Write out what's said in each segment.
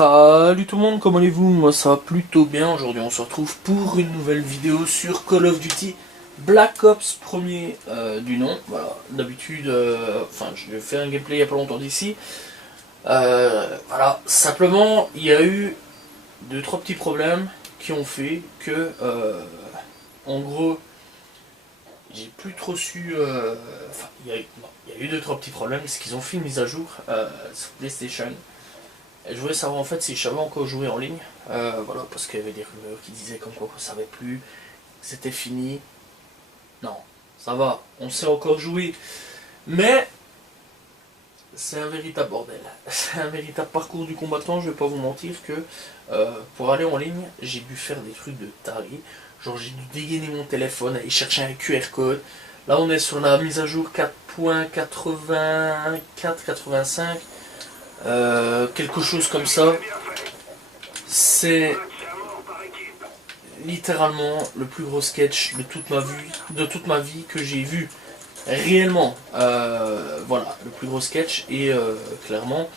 Salut tout le monde, comment allez-vous? Moi ça va plutôt bien. Aujourd'hui on se retrouve pour une nouvelle vidéo sur Call of Duty Black Ops premier du nom. Voilà, d'habitude, enfin je fais un gameplay il n'y a pas longtemps d'ici. Voilà, simplement il y a eu 2-3 petits problèmes qui ont fait que, en gros, j'ai plus trop su... enfin, il y a eu 2-3 petits problèmes, c'est qu'ils ont fait une mise à jour sur PlayStation. Et je voulais savoir en fait si je savais encore jouer en ligne. Voilà, parce qu'il y avait des rumeurs qui disaient comme quoi on ne savait plus, que c'était fini. Non, ça va, on sait encore jouer. Mais c'est un véritable bordel. C'est un véritable parcours du combattant, je vais pas vous mentir que pour aller en ligne, j'ai dû faire des trucs de taré. Genre j'ai dû dégainer mon téléphone, aller chercher un QR code. Là on est sur la mise à jour 4.84-85. Quelque chose comme ça. C'est littéralement le plus gros sketch de toute ma vie que j'ai vu réellement. Voilà, le plus gros sketch et clairement,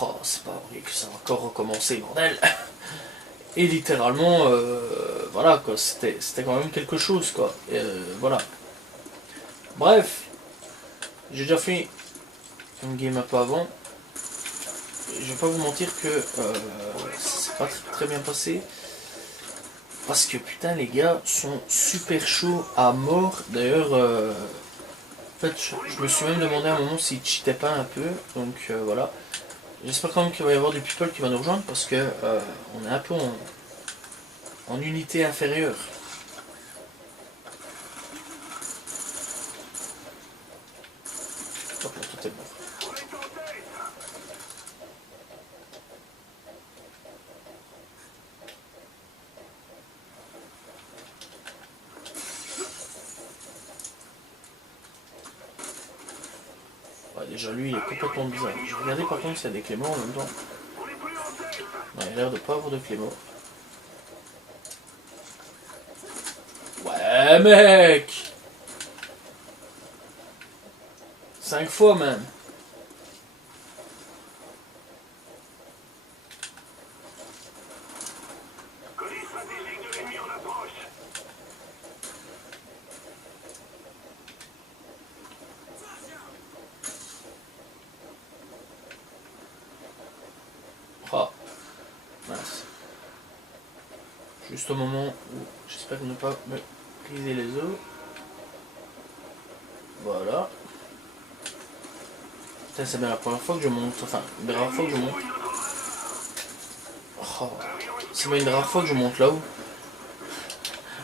oh, c'est pas vrai que ça va encore recommencer, bordel. Et littéralement, voilà quoi, c'était quand même quelque chose quoi. Voilà. Bref, j'ai déjà fait une game un peu avant. Je vais pas vous mentir que c'est pas très bien passé. Parce que putain les gars sont super chauds à mort. D'ailleurs, en fait je me suis même demandé à un moment s'ils cheataient pas un peu. Donc voilà. J'espère quand même qu'il va y avoir des people qui vont nous rejoindre parce que on est un peu en unité inférieure. Hop là, tout est mort. Ouais, déjà lui il est complètement bizarre. Je vais regarder par contre s'il y a des clés morts en même temps. Ouais, il a l'air de pas avoir de clés morts. Ouais mec, 5 fois même. Ah, mince. Juste au moment où j'espère ne pas me briser les os. Voilà. C'est bien la première fois que je monte, enfin, une des rares fois que je monte. Oh, c'est bien une des rares fois que je monte là-haut.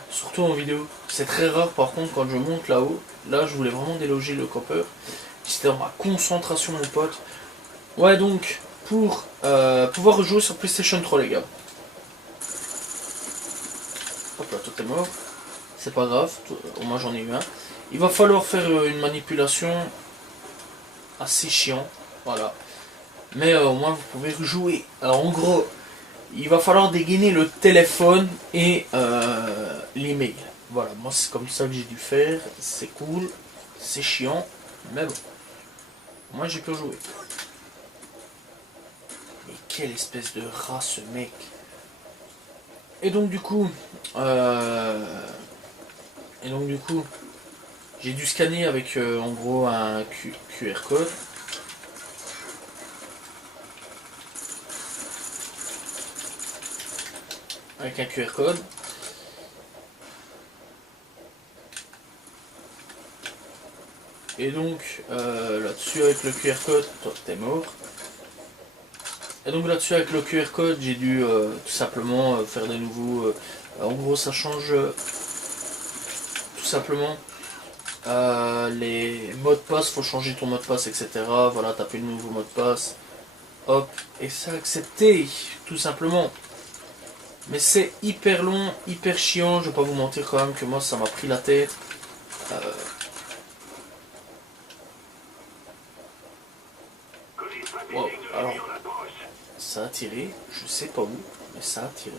Surtout en vidéo. C'est très rare par contre quand je monte là-haut. Là, je voulais vraiment déloger le copper. C'était dans ma concentration, mon pote. Ouais, donc, pour pouvoir rejouer sur PlayStation 3, les gars. Hop là, tout est mort. C'est pas grave, au moins j'en ai eu un. Il va falloir faire une manipulation assez chiant. Voilà. Mais au moins vous pouvez rejouer. Alors en gros, il va falloir dégainer le téléphone et l'email. Voilà, moi c'est comme ça que j'ai dû faire. C'est cool, c'est chiant, mais bon. Moi j'ai pu jouer. Mais quelle espèce de rat ce mec. Et donc du coup, j'ai dû scanner avec en gros un QR code. Avec un QR code. Et donc là-dessus avec le QR code, toi t'es mort. Et donc là-dessus avec le QR code, j'ai dû tout simplement faire des nouveaux. En gros, ça change tout simplement les mots de passe. Faut changer ton mot de passe, etc. Voilà, taper le nouveau mot de passe. Hop, et c'est accepté, tout simplement. Mais c'est hyper long, hyper chiant. Je vais pas vous mentir quand même que moi ça m'a pris la tête. Wow. Alors, ça a tiré, je sais pas où, mais ça a tiré.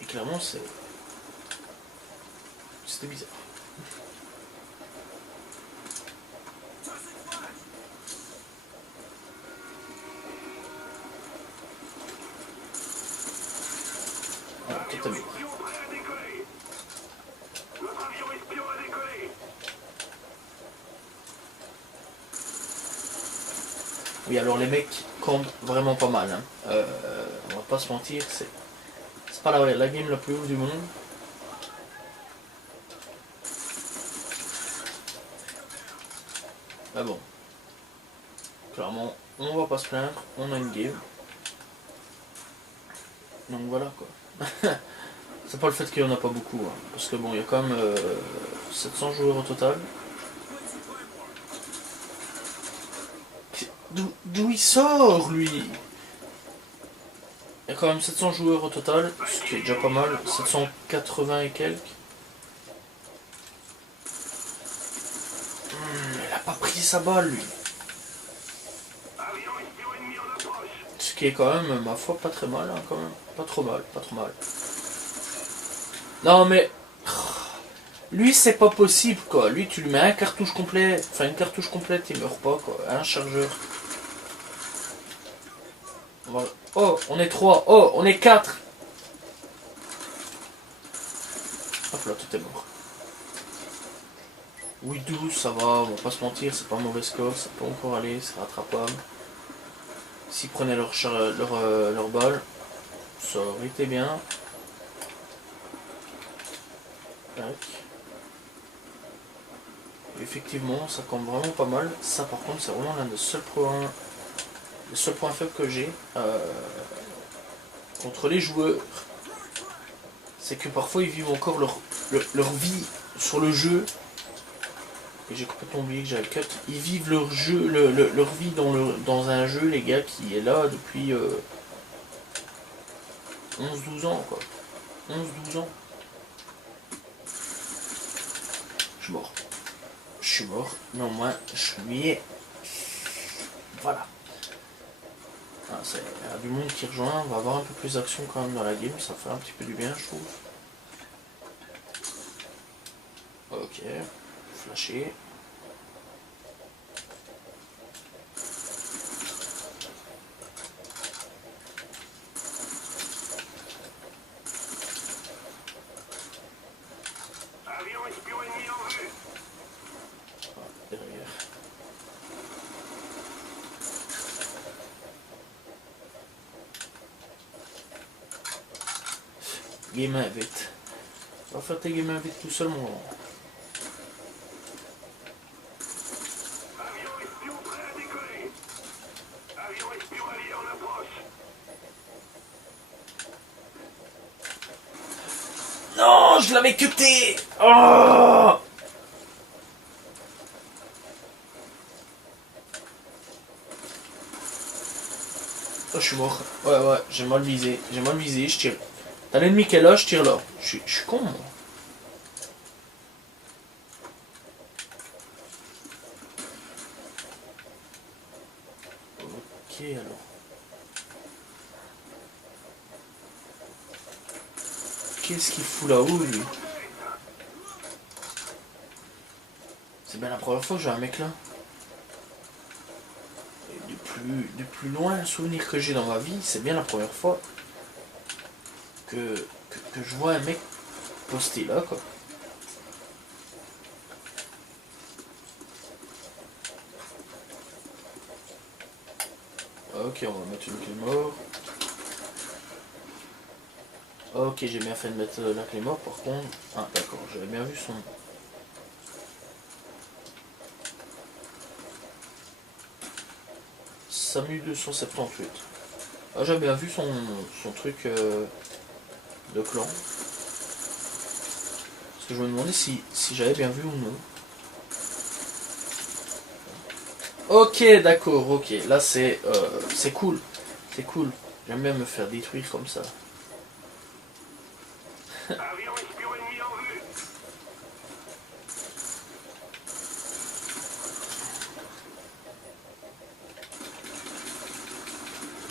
Et clairement, c'était bizarre. te mettre. Oui, alors les mecs campent vraiment pas mal. Hein. On va pas se mentir, c'est pas la game la plus ouf du monde. Mais bon, clairement, on va pas se plaindre, on a une game. Donc voilà quoi. C'est pas le fait qu'il y en a pas beaucoup, hein, parce que bon, il y a quand même 700 joueurs au total. D'où il sort lui? Il y a quand même 700 joueurs au total, ce qui est déjà pas mal, 780 et quelques. Il a pas pris sa balle lui. Ce qui est quand même, ma foi, pas très mal, hein, quand même. Pas trop mal, pas trop mal. Non mais... Lui c'est pas possible quoi, lui tu lui mets un cartouche complet, enfin une cartouche complète, il meurt pas quoi, un chargeur. Voilà. Oh, on est 3, oh, on est 4. Hop là, tout est mort. Oui 12, ça va, on va pas se mentir, c'est pas un mauvais score, ça peut encore aller, c'est rattrapable. S'ils prenaient leur balle, ça aurait été bien. Tac. Effectivement, ça compte vraiment pas mal. Ça, par contre, c'est vraiment l'un des seuls points faibles que j'ai contre les joueurs. C'est que parfois, ils vivent encore leur vie sur le jeu. Et j'ai complètement oublié que j'avais le cut. Ils vivent leur jeu, leur vie dans un jeu, les gars, qui est là depuis 11-12 ans, quoi. 11-12 ans. Je suis mort. Je suis mort, mais au moins je suis... Voilà. Ah, il y a du monde qui rejoint, on va avoir un peu plus d'action quand même dans la game, ça fait un petit peu du bien je trouve. Ok, flasher. Derrière. Game invite. Va faire tes game invite tout seul mon. Non, je l'avais cuté. Oh, je suis mort. Ouais, j'ai mal visé. Je tire. T'as l'ennemi qui est là, je tire là. Je suis con, moi. Ok, alors. Qu'est-ce qu'il fout là-haut, lui? C'est bien la première fois que j'ai un mec là. Et du plus loin un souvenir que j'ai dans ma vie, c'est bien la première fois que je vois un mec posté là, quoi. Ok, on va mettre une clé mort. Ok, j'ai bien fait de mettre la clé mort par contre. Ah, d'accord, j'avais bien vu son... Samu 278. Ah, j'avais bien vu son truc de clan. Parce que je me demandais si j'avais bien vu ou non. Ok, d'accord, ok. Là, c'est cool. C'est cool. J'aime bien me faire détruire comme ça.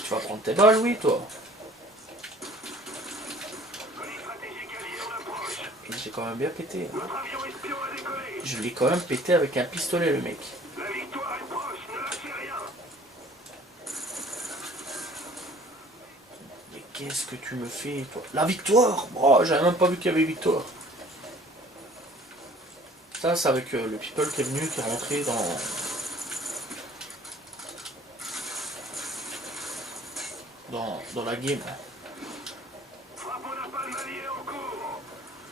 Tu vas prendre tes balles, oui, toi. Et j'ai quand même bien pété. Hein. Je l'ai quand même pété avec un pistolet, le mec. qu'est-ce que tu me fais, toi? La victoire! Oh, j'avais même pas vu qu'il y avait victoire. Ça, c'est avec le people qui est venu, qui est rentré dans la game.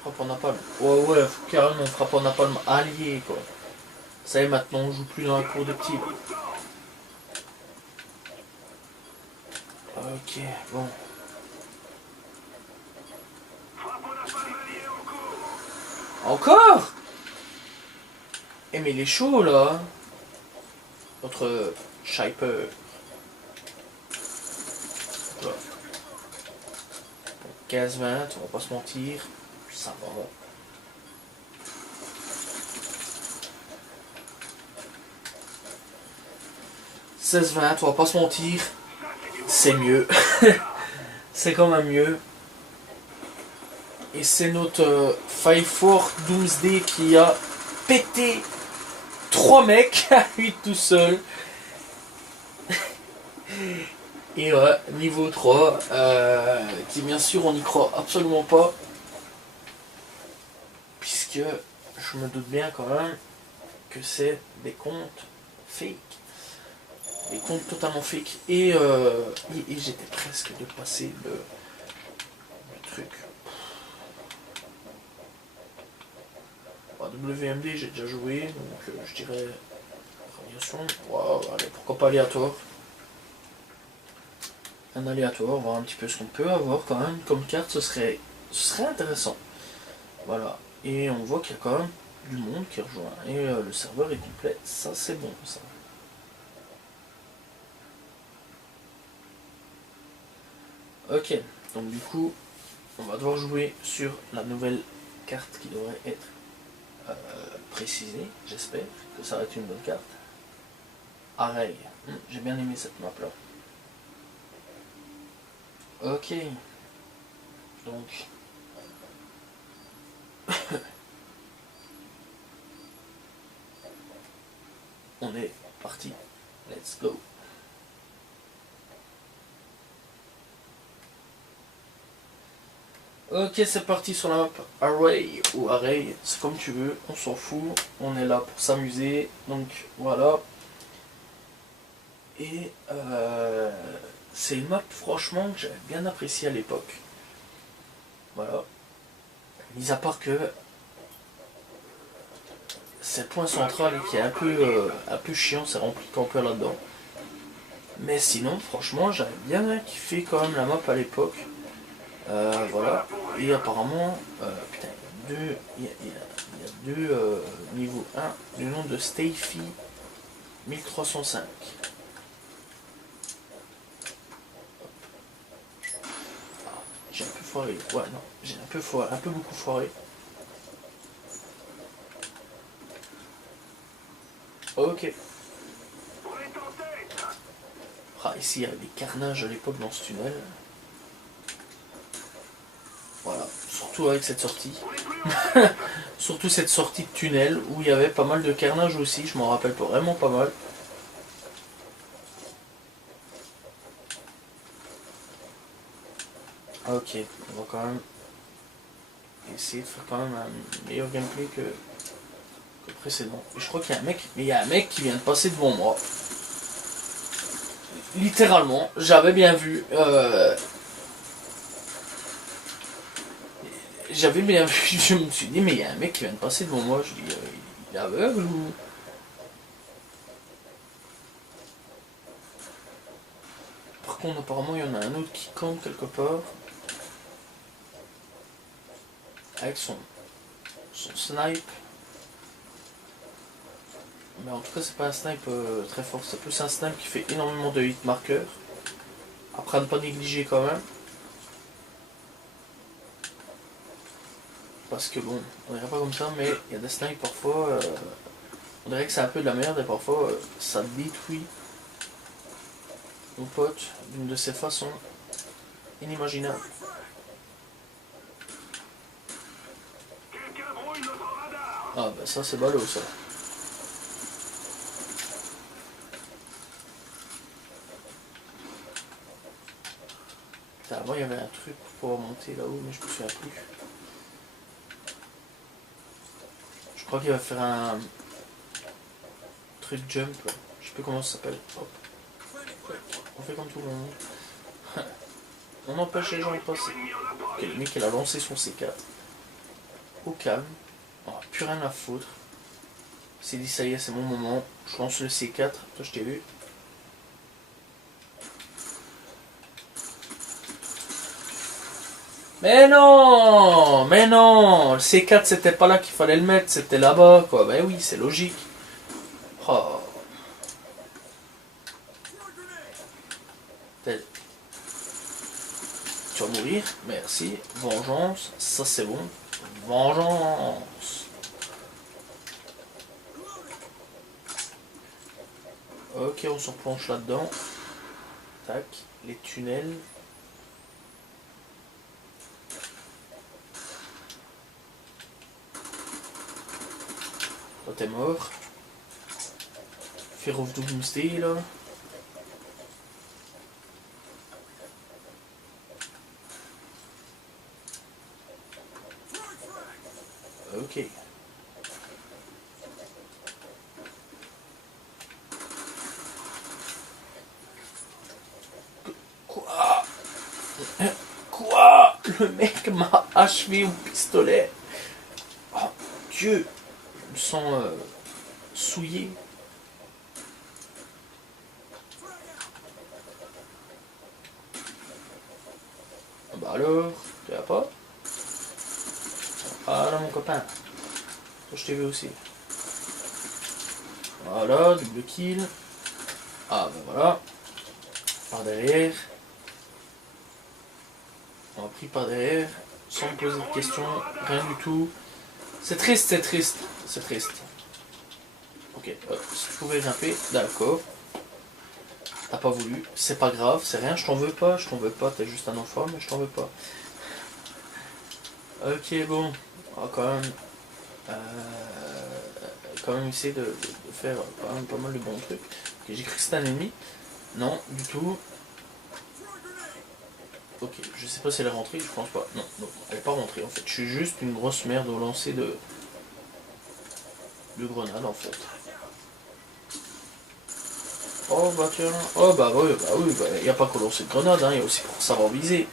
Frappe en napalm. Ouais, ouais, carrément, frappe en napalm allié, quoi. Ça y est, maintenant, on joue plus dans la cour de petits. Ok, bon. Encore? Eh, mais il est chaud, là. Notre Shyper. Voilà. 15-20, on va pas se mentir. Ça va. 16-20, on va pas se mentir. C'est mieux. C'est quand même mieux. Et c'est notre 5-4 Doomsday qui a pété 3 mecs à lui tout seul. Et ouais, niveau 3, qui bien sûr on n'y croit absolument pas. Puisque je me doute bien quand même que c'est des comptes fake. Des comptes totalement fake. Et j'étais presque de passer le truc. WMD j'ai déjà joué, donc je dirais radiation. Wow, allez, pourquoi pas aléatoire. Un aléatoire, voir un petit peu ce qu'on peut avoir quand même comme carte, ce serait intéressant. Voilà, et on voit qu'il y a quand même du monde qui rejoint, et le serveur est complet, ça c'est bon ça. Ok, donc du coup, on va devoir jouer sur la nouvelle carte qui devrait être précisée, j'espère que ça va être une bonne carte. Array, j'ai bien aimé cette map là. Ok, donc on est parti, let's go. Ok, c'est parti sur la map Array ou Array, c'est comme tu veux, on s'en fout, on est là pour s'amuser, donc voilà. Et c'est une map franchement que j'avais bien appréciée à l'époque. Voilà. Mis à part que c'est le point central qui est un peu chiant, c'est rempli de campeurs là-dedans. Mais sinon, franchement, j'avais bien kiffé quand même la map à l'époque. Voilà. Et apparemment, putain, il y a deux niveau 1 du nom de Stayfy 1305. J'ai un peu foiré. Ouais, non, j'ai un peu foiré, un peu beaucoup foiré. Ok. Ah, ici, il y avait des carnages à l'époque dans ce tunnel. Voilà, surtout avec cette sortie. Surtout cette sortie de tunnel où il y avait pas mal de carnage aussi, je m'en rappelle vraiment pas mal. Ok, on va quand même essayer de faire quand même un meilleur gameplay que le précédent. Et je crois qu'il y a un mec, mais il y a un mec qui vient de passer devant moi. Littéralement, j'avais bien vu. J'avais bien vu, je me suis dit, mais il y a un mec qui vient de passer devant moi. Je dis, il est aveugle ou. Par contre, apparemment, il y en a un autre qui campe quelque part. Avec son snipe. Mais en tout cas, c'est pas un snipe très fort. C'est plus un snipe qui fait énormément de hit marqueurs. Après, à ne pas négliger quand même. Parce que bon, on dirait pas comme ça, mais il y a des snipes parfois. On dirait que c'est un peu de la merde et parfois ça détruit nos potes d'une de ces façons inimaginables. Ah bah ça c'est ballot ça. Putain, moi il y avait un truc pour pouvoir monter là-haut, mais je me souviens plus. Je crois qu'il va faire un truc jump. Là. Je sais plus comment ça s'appelle. Hop. On fait comme tout le monde. On empêche les gens de passer. Ok, le mec il a lancé son C4. Au calme. On n'a plus rien à foutre. Il s'est dit ça y est, c'est mon moment. Je lance le C4. Toi je t'ai vu. Mais non! Mais non! Le C4 c'était pas là qu'il fallait le mettre, c'était là-bas quoi. Ben oui, c'est logique. Oh. Tu vas mourir, merci. Vengeance, ça c'est bon. Vengeance. Ok, on se replonge là-dedans. Tac, les tunnels. Toi t'es mort. Fear of Doomsday là. Ok. Quoi? Quoi? Le mec m'a achevé au pistolet. Oh Dieu. Je me sens souillé. Bah alors, tu vas pas? Ah là mon copain. Toi je t'ai vu aussi. Voilà, double kill. Ah ben voilà. Par derrière. On a pris par derrière. Sans me poser de questions. Rien du tout. C'est triste, c'est triste. C'est triste. Ok, si tu pouvais grimper, d'accord. T'as pas voulu, c'est pas grave, c'est rien, je t'en veux pas, t'es juste un enfant, mais je t'en veux pas. Ok, bon, on va quand même essayer de faire quand même pas mal de bons trucs. Ok, j'ai cru que c'était un ennemi. Non, du tout. Ok, je sais pas si elle est rentrée, je pense pas. Non, non, elle est pas rentrée en fait. Je suis juste une grosse merde au lancer de grenades en fait. Oh bah tiens, oh bah oui, y a pas qu'au lancer de grenades, hein, y a aussi pour savoir viser.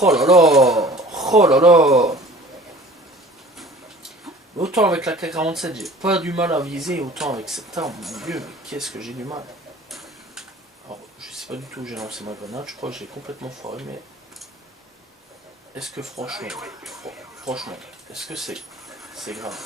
Oh là là, oh là là. Autant avec la K47 j'ai pas du mal à viser, autant avec cette arme, mon dieu, mais qu'est-ce que j'ai du mal. Alors, je sais pas du tout où j'ai lancé ma grenade, je crois que j'ai complètement foiré, mais... Est-ce que franchement, est-ce que c'est grave?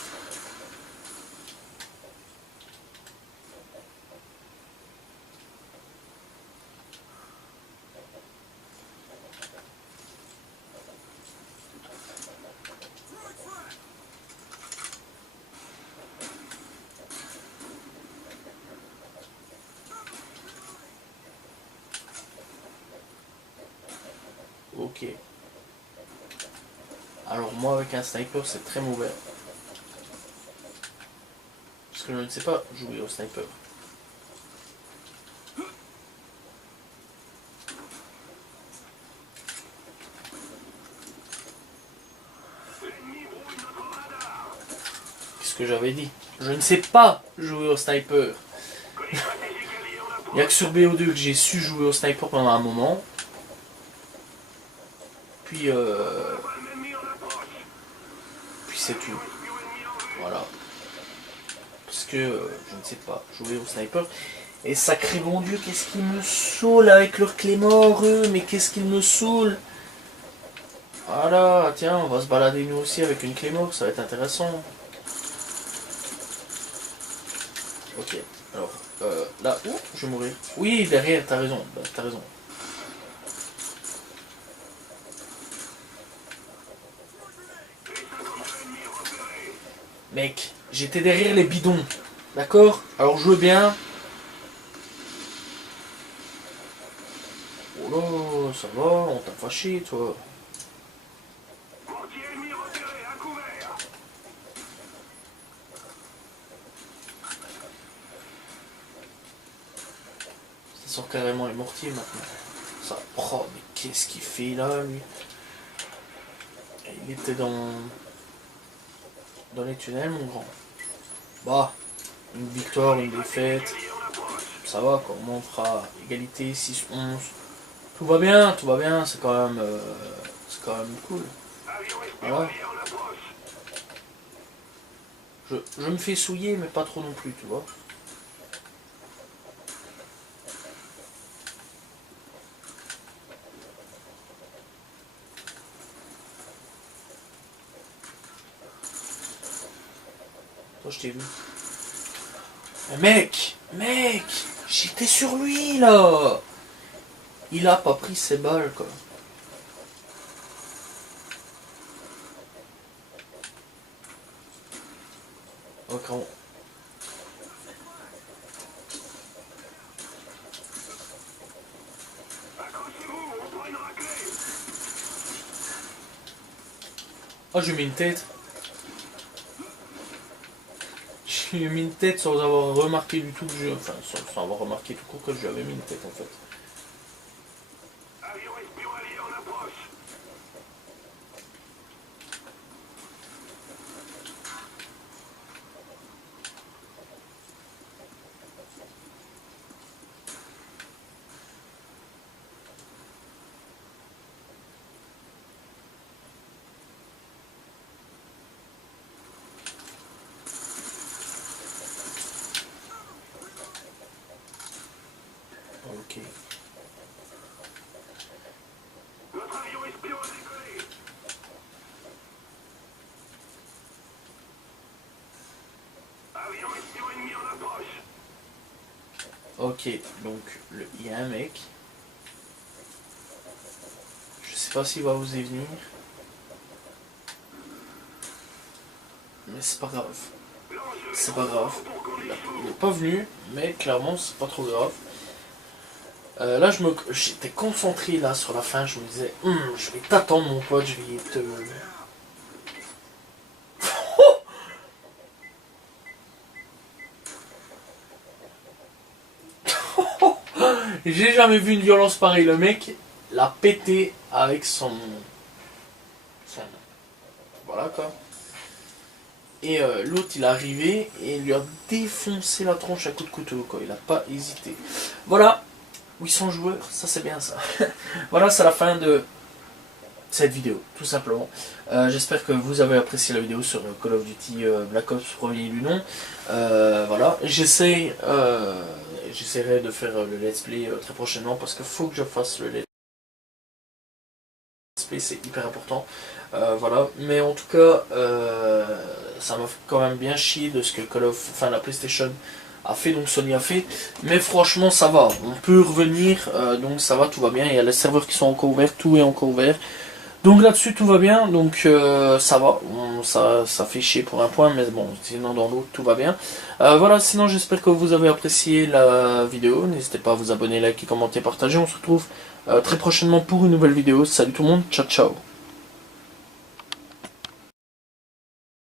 Ok. Alors moi avec un sniper c'est très mauvais. Parce que je ne sais pas jouer au sniper. Qu'est-ce que j'avais dit? Je ne sais pas jouer au sniper. Il n'y a que sur BO2 que j'ai su jouer au sniper pendant un moment. Puis c'est tout. Voilà. Parce que je ne sais pas jouer au sniper. Et sacré bon Dieu, qu'est-ce qu'ils me saoule avec leur Claymore, eux, mais qu'est-ce qu'ils me saoulent. Voilà, tiens, on va se balader nous aussi avec une Claymore, ça va être intéressant. Ok, alors, là, où je vais mourir. Oui, derrière, t'as raison, t'as raison. Mec, j'étais derrière les bidons, d'accord? Alors je veux bien. Oh là, ça va, on t'a fâché, toi. Ça sort carrément les mortiers maintenant. ça. Oh, mais qu'est-ce qu'il fait là, lui? Il était dans les tunnels, mon grand. Bah, une victoire, une défaite. Ça va, quoi. Au moins, on fera égalité, 6-11. Tout va bien, c'est quand même cool. Voilà. Je me fais souiller, mais pas trop non plus, tu vois. Toi, je t'ai vu. Mais mec, j'étais sur lui, là. Il a pas pris ses balles, quoi. Ok, oh, j'ai mis une tête. J'ai mis une tête sans avoir remarqué du tout que je... Enfin, sans avoir remarqué tout court que je lui avais mis une tête, en fait. Ok. Notre avion espion a décollé. Avion espion ennemi en approche. Ok, donc il y a un mec. Je sais pas s'il va oser venir. Mais c'est pas grave. C'est pas grave. Il n'est pas venu, mais clairement c'est pas trop grave. Là j'étais concentré là sur la fin, je me disais je vais t'attendre mon pote, je vais te... J'ai jamais vu une violence pareille, le mec l'a pété avec son... Voilà quoi. Et l'autre il est arrivé et il lui a défoncé la tronche à coups de couteau quoi, il a pas hésité. Voilà, 800 joueurs, ça c'est bien ça. Voilà, c'est la fin de cette vidéo, tout simplement. J'espère que vous avez apprécié la vidéo sur Call of Duty Black Ops premier du nom. Voilà, j'essaierai de faire le let's play très prochainement parce qu'il faut que je fasse le let's play, c'est hyper important. Voilà, mais en tout cas, ça m'a quand même bien chié de ce que la PlayStation a fait, donc Sony a fait, mais franchement ça va, on peut revenir, donc ça va, tout va bien, il y a les serveurs qui sont encore ouverts, tout est encore ouvert, donc là-dessus tout va bien, donc ça va, ça fait chier pour un point, mais bon, sinon dans l'autre tout va bien. Voilà, sinon j'espère que vous avez apprécié la vidéo, n'hésitez pas à vous abonner, liker, commenter, partager, on se retrouve très prochainement pour une nouvelle vidéo, salut tout le monde, ciao ciao.